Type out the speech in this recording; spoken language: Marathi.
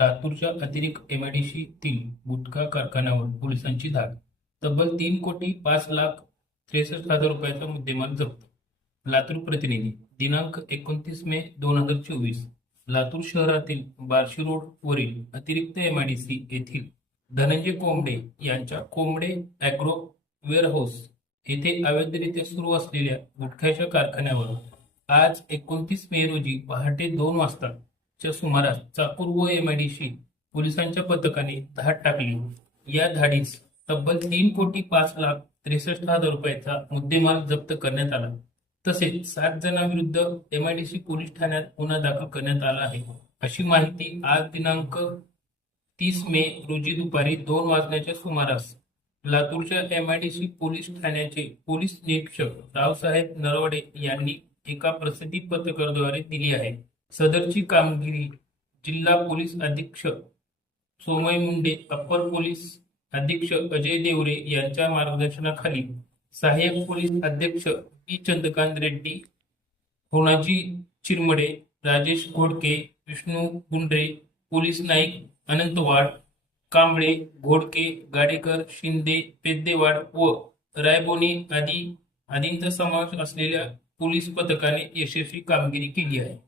लातूरच्या अतिरिक्त एमआयडीसीतील गुटखा कारखान्यावर पोलिसांची धाड तब्बल तीन कोटी पाच लाख त्रेसष्ट हजार रुपयाचा मुद्देमाल जप्त. लातूर प्रतिनिधी दिनांक एकोणतीस मे दोन हजार चोवीस. लातूर शहरातील बार्शी रोड वरील अतिरिक्त एमआयडीसी येथील धनंजय कोंबडे यांच्या कोंबडे अॅग्रो वेअरहाऊस येथे अवैधरित्या सुरू असलेल्या गुटख्याच्या कारखान्यावर आज एकोणतीस मे रोजी पहाटे दोन वाजता च्या सुमारास चाकूर व एमआयडीसी पोलिसांच्या पथकाने धाड टाकली. या धाडीस तब्बल तीन कोटी पाच लाख त्रेसष्ट हजार रुपयाचा मुद्देमाल जप्त करण्यात आला. तसेच सात जणांविरुद्ध एमआयडीसी पोलीस ठाण्यात गुन्हा दाखल करण्यात आला आहे. अशी माहिती आज दिनांक तीस मे रोजी दुपारी दोन वाजण्याच्या सुमारास लातूरच्या एमआयडीसी पोलीस ठाण्याचे पोलीस निरीक्षक रावसाहेब नरवडे यांनी एका प्रसिद्धी पत्रकाद्वारे दिली आहे. सदरची कामगिरी जिल्हा पोलीस अधीक्षक सोमय मुंडे अप्पर पोलीस अधीक्षक अजय देवरे यांच्या मार्गदर्शनाखाली सहाय्यक पोलीस अध्यक्ष पी. चंद्रकांत रेड्डी होनाजी चिरमडे राजेश घोडके विष्णू गुंडरे पोलीस नाईक अनंतवाड कांबळे घोडके गाडेकर शिंदे पेद्देवाड व रायबोनी आदी आदींचा समावेश असलेल्या पोलीस पथकाने यशस्वी कामगिरी केली आहे.